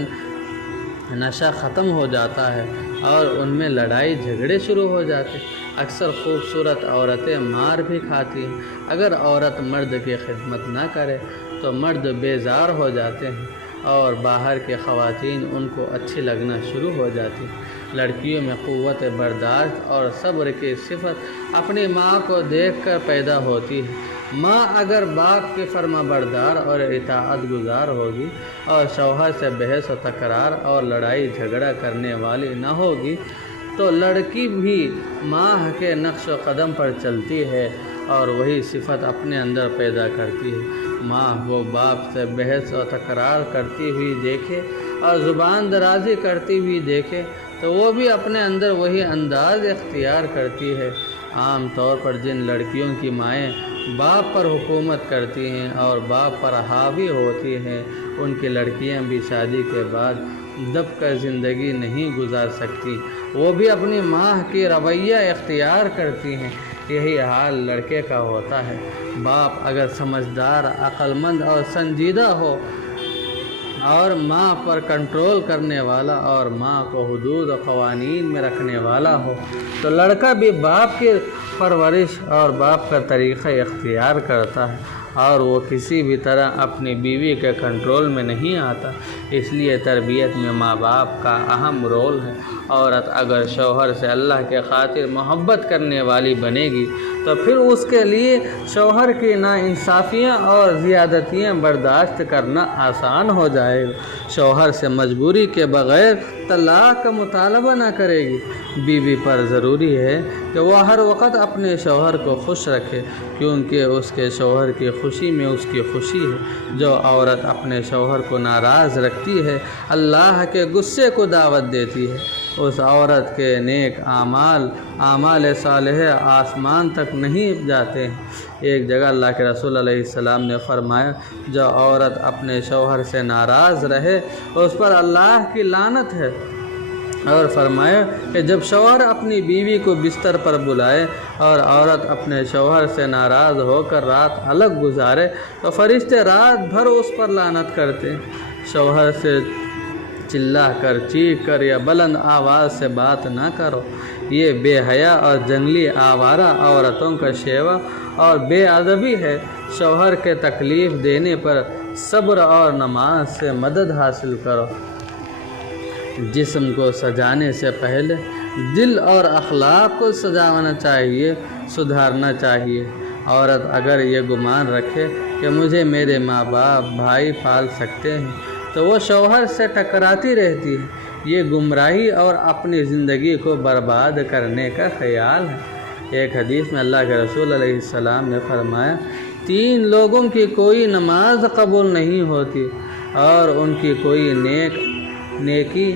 نشہ ختم ہو جاتا ہے اور ان میں لڑائی جھگڑے شروع ہو جاتے ہیں۔ اکثر خوبصورت عورتیں مار بھی کھاتی ہیں۔ اگر عورت مرد کی خدمت نہ کرے تو مرد بیزار ہو جاتے ہیں اور باہر کے خواتین ان کو اچھی لگنا شروع ہو جاتی ہیں۔ لڑکیوں میں قوت برداشت اور صبر کی صفت اپنی ماں کو دیکھ کر پیدا ہوتی ہے۔ ماں اگر باپ کی فرما بردار اور اطاعت گزار ہوگی اور شوہر سے بحث و تکرار اور لڑائی جھگڑا کرنے والی نہ ہوگی تو لڑکی بھی ماں کے نقش و قدم پر چلتی ہے اور وہی صفت اپنے اندر پیدا کرتی ہے۔ ماں وہ باپ سے بحث و تکرار کرتی ہوئی دیکھے اور زبان درازی کرتی ہوئی دیکھے تو وہ بھی اپنے اندر وہی انداز اختیار کرتی ہے۔ عام طور پر جن لڑکیوں کی مائیں باپ پر حکومت کرتی ہیں اور باپ پر حاوی ہوتی ہیں، ان کی لڑکیاں بھی شادی کے بعد دب کر زندگی نہیں گزار سکتی، وہ بھی اپنی ماں کی رویہ اختیار کرتی ہیں۔ یہی حال لڑکے کا ہوتا ہے۔ باپ اگر سمجھدار، عقل مند اور سنجیدہ ہو اور ماں پر کنٹرول کرنے والا اور ماں کو حدود و قوانین میں رکھنے والا ہو تو لڑکا بھی باپ کی پرورش اور باپ کا طریقہ اختیار کرتا ہے اور وہ کسی بھی طرح اپنی بیوی کے کنٹرول میں نہیں آتا۔ اس لیے تربیت میں ماں باپ کا اہم رول ہے عورت اگر شوہر سے اللہ کے خاطر محبت کرنے والی بنے گی تو پھر اس کے لیے شوہر کی ناانصافیاں اور زیادتیاں برداشت کرنا آسان ہو جائے گا۔ شوہر سے مجبوری کے بغیر طلاق کا مطالبہ نہ کرے گی۔ بیوی پر ضروری ہے کہ وہ ہر وقت اپنے شوہر کو خوش رکھے، کیونکہ اس کے شوہر کی خوشی میں اس کی خوشی ہے۔ جو عورت اپنے شوہر کو ناراض رکھتی ہے اللہ کے غصے کو دعوت دیتی ہے۔ اس عورت کے نیک اعمال صالحہ آسمان تک نہیں جاتے ہیں۔ ایک جگہ اللہ کے رسول علیہ السلام نے فرمایا، جو عورت اپنے شوہر سے ناراض رہے اس پر اللہ کی لعنت ہے، اور فرمایا کہ جب شوہر اپنی بیوی کو بستر پر بلائے اور عورت اپنے شوہر سے ناراض ہو کر رات الگ گزارے تو فرشتے رات بھر اس پر لعنت کرتے ہیں۔ شوہر سے چلا کر، چیخ کر یا بلند آواز سے بات نہ کرو، یہ بے حیا اور جنگلی آوارہ عورتوں کا شیوہ اور بے ادبی ہے۔ شوہر کے تکلیف دینے پر صبر اور نماز سے مدد حاصل کرو۔ جسم کو سجانے سے پہلے دل اور اخلاق کو سجانا چاہیے، سدھارنا چاہیے۔ عورت اگر یہ گمان رکھے کہ مجھے میرے ماں باپ بھائی پال سکتے ہیں تو وہ شوہر سے ٹکراتی رہتی ہے۔ یہ گمراہی اور اپنی زندگی کو برباد کرنے کا خیال ہے۔ ایک حدیث میں اللہ کے رسول علیہ السلام نے فرمایا، 3 لوگوں کی کوئی نماز قبول نہیں ہوتی اور ان کی کوئی نیکی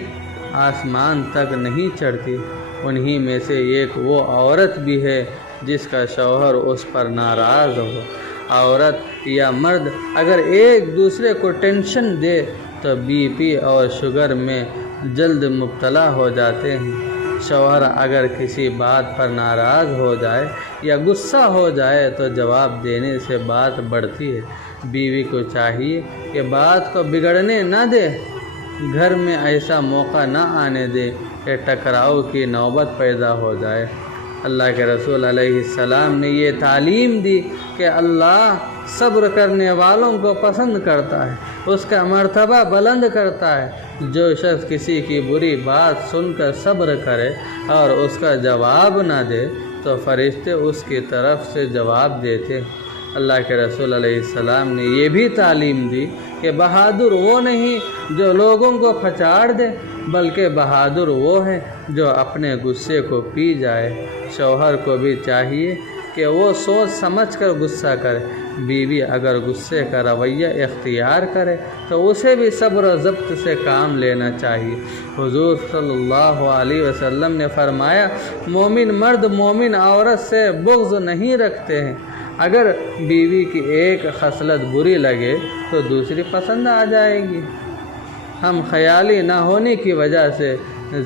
آسمان تک نہیں چڑھتی، انہی میں سے ایک وہ عورت بھی ہے جس کا شوہر اس پر ناراض ہو۔ عورت یا مرد اگر ایک دوسرے کو ٹینشن دے تو بی پی اور شوگر میں جلد مبتلا ہو جاتے ہیں۔ شوہر اگر کسی بات پر ناراض ہو جائے یا غصہ ہو جائے تو جواب دینے سے بات بڑھتی ہے۔ بیوی کو چاہیے کہ بات کو بگڑنے نہ دے، گھر میں ایسا موقع نہ آنے دے کہ ٹکراؤ کی نوبت پیدا ہو جائے۔ اللہ کے رسول علیہ السلام نے یہ تعلیم دی کہ اللہ صبر کرنے والوں کو پسند کرتا ہے، اس کا مرتبہ بلند کرتا ہے۔ جو شخص کسی کی بری بات سن کر صبر کرے اور اس کا جواب نہ دے تو فرشتے اس کی طرف سے جواب دیتے۔ اللہ کے رسول علیہ السلام نے یہ بھی تعلیم دی کہ بہادر وہ نہیں جو لوگوں کو پھچاڑ دے، بلکہ بہادر وہ ہے جو اپنے غصے کو پی جائے۔ شوہر کو بھی چاہیے کہ وہ سوچ سمجھ کر غصہ کرے۔ بیوی اگر غصے کا رویہ اختیار کرے تو اسے بھی صبر و ضبط سے کام لینا چاہیے۔ حضور صلی اللہ علیہ وسلم نے فرمایا، مومن مرد مومن عورت سے بغض نہیں رکھتے ہیں۔ اگر بیوی کی ایک خصلت بری لگے تو دوسری پسند آ جائے گی۔ ہم خیالی نہ ہونے کی وجہ سے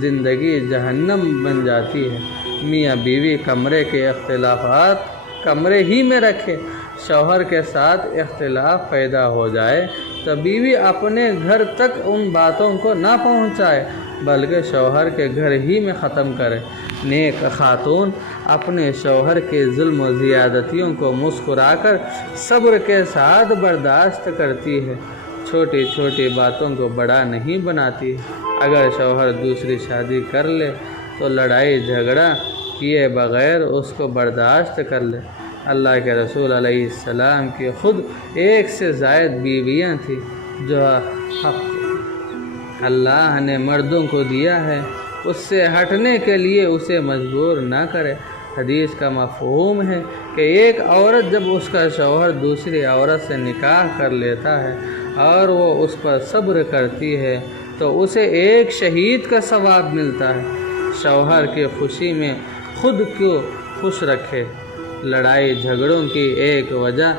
زندگی جہنم بن جاتی ہے۔ میاں بیوی کمرے کے اختلافات کمرے ہی میں رکھے۔ شوہر کے ساتھ اختلاف پیدا ہو جائے تو بیوی اپنے گھر تک ان باتوں کو نہ پہنچائے بلکہ شوہر کے گھر ہی میں ختم کرے۔ نیک خاتون اپنے شوہر کے ظلم و زیادتیوں کو مسکرا کر صبر کے ساتھ برداشت کرتی ہے، چھوٹی چھوٹی باتوں کو بڑا نہیں بناتی۔ اگر شوہر دوسری شادی کر لے تو لڑائی جھگڑا کیے بغیر اس کو برداشت کر لے۔ اللہ کے رسول علیہ السلام کی خود 1 سے زائد بیویاں تھیں۔ جو حق اللہ نے مردوں کو دیا ہے اس سے ہٹنے کے لیے اسے مجبور نہ کرے۔ حدیث کا مفہوم ہے کہ ایک عورت جب اس کا شوہر دوسری عورت سے نکاح کر لیتا ہے اور وہ اس پر صبر کرتی ہے تو اسے ایک شہید کا ثواب ملتا ہے۔ شوہر کی خوشی میں خود کو خوش رکھے۔ لڑائی جھگڑوں کی ایک وجہ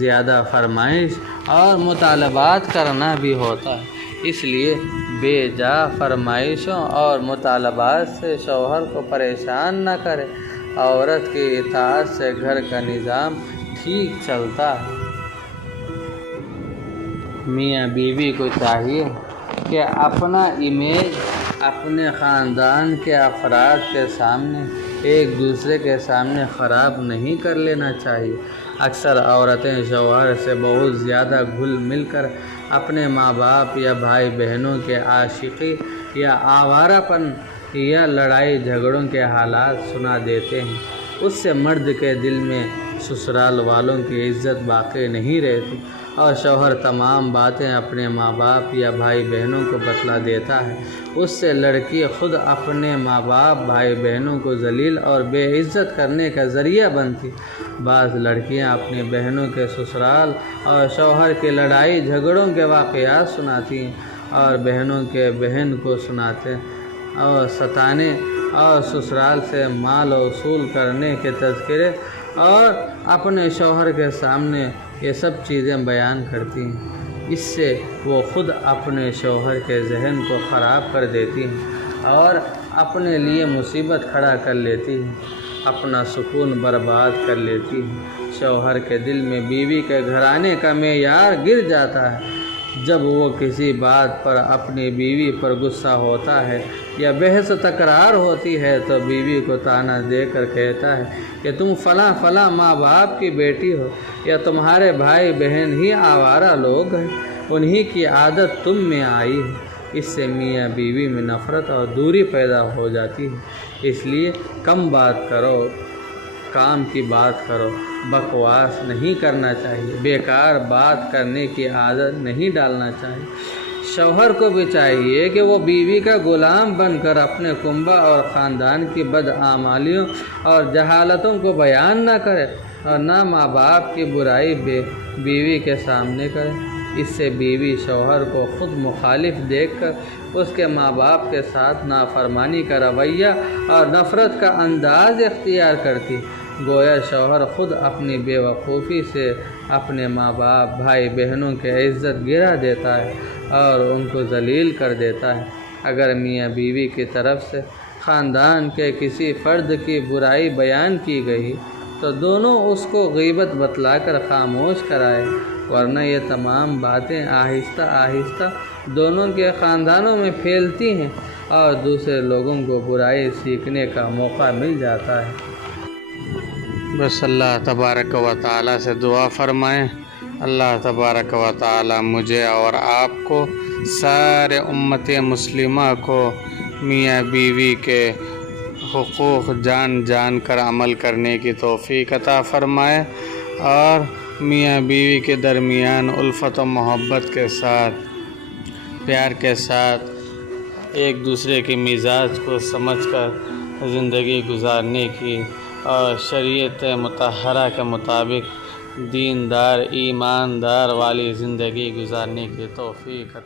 زیادہ فرمائش اور مطالبات کرنا بھی ہوتا ہے، اس لیے بے جا فرمائشوں اور مطالبات سے شوہر کو پریشان نہ کرے۔ عورت کی اطاعت سے گھر کا نظام ٹھیک چلتا ہے۔ میاں بیوی کو چاہیے کہ اپنا امیج اپنے خاندان کے افراد کے سامنے ایک دوسرے کے سامنے خراب نہیں کر لینا چاہیے۔ اکثر عورتیں شوہر سے بہت زیادہ گھل مل کر اپنے ماں باپ یا بھائی بہنوں کے عاشقی یا آوارہ پن یا لڑائی جھگڑوں کے حالات سنا دیتے ہیں، اس سے مرد کے دل میں سسرال والوں کی عزت باقی نہیں رہتی، اور شوہر تمام باتیں اپنے ماں باپ یا بھائی بہنوں کو بتلا دیتا ہے، اس سے لڑکی خود اپنے ماں باپ بھائی بہنوں کو ذلیل اور بے عزت کرنے کا ذریعہ بنتی۔ بعض لڑکیاں اپنی بہنوں کے سسرال اور شوہر کی لڑائی جھگڑوں کے واقعات سناتی ہیں، اور بہنوں کے بہن کو سناتے اور ستانے اور سسرال سے مال وصول کرنے کے تذکرے اور اپنے شوہر کے سامنے یہ سب چیزیں بیان کرتی ہیں۔ اس سے وہ خود اپنے شوہر کے ذہن کو خراب کر دیتی ہیں اور اپنے لیے مصیبت کھڑا کر لیتی ہیں، اپنا سکون برباد کر لیتی ہیں۔ شوہر کے دل میں بیوی کے گھرانے کا معیار گر جاتا ہے۔ جب وہ کسی بات پر اپنی بیوی پر غصہ ہوتا ہے یا بحث و تکرار ہوتی ہے تو بیوی کو طعنہ دے کر کہتا ہے کہ تم فلاں فلاں ماں باپ کی بیٹی ہو، یا تمہارے بھائی بہن ہی آوارہ لوگ ہیں، انہی کی عادت تم میں آئی ہے۔ اس سے میاں بیوی میں نفرت اور دوری پیدا ہو جاتی ہے۔ اس لیے کم بات کرو، کام کی بات کرو، بکواس نہیں کرنا چاہیے، بیکار بات کرنے کی عادت نہیں ڈالنا چاہیے۔ شوہر کو بھی چاہیے کہ وہ بیوی کا غلام بن کر اپنے کنبہ اور خاندان کی بدعمالیوں اور جہالتوں کو بیان نہ کرے، اور نہ ماں باپ کی برائی بیوی کے سامنے کرے۔ اس سے بیوی شوہر کو خود مخالف دیکھ کر اس کے ماں باپ کے ساتھ نافرمانی کا رویہ اور نفرت کا انداز اختیار کرتی، گویا شوہر خود اپنی بے وقوفی سے اپنے ماں باپ بھائی بہنوں کی عزت گرا دیتا ہے اور ان کو ذلیل کر دیتا ہے۔ اگر میاں بیوی کی طرف سے خاندان کے کسی فرد کی برائی بیان کی گئی تو دونوں اس کو غیبت بتلا کر خاموش کرائے، ورنہ یہ تمام باتیں آہستہ آہستہ دونوں کے خاندانوں میں پھیلتی ہیں اور دوسرے لوگوں کو برائی سیکھنے کا موقع مل جاتا ہے۔ بس اللہ تبارک و تعالیٰ سے دعا فرمائیں، اللہ تبارک و تعالیٰ مجھے اور آپ کو سارے امت مسلمہ کو میاں بیوی کے حقوق جان جان کر عمل کرنے کی توفیق عطا فرمائے، اور میاں بیوی کے درمیان الفت و محبت کے ساتھ، پیار کے ساتھ ایک دوسرے کے مزاج کو سمجھ کر زندگی گزارنے کی اور شریعت مطہرہ کے مطابق دیندار ایماندار والی زندگی گزارنے کی توفیق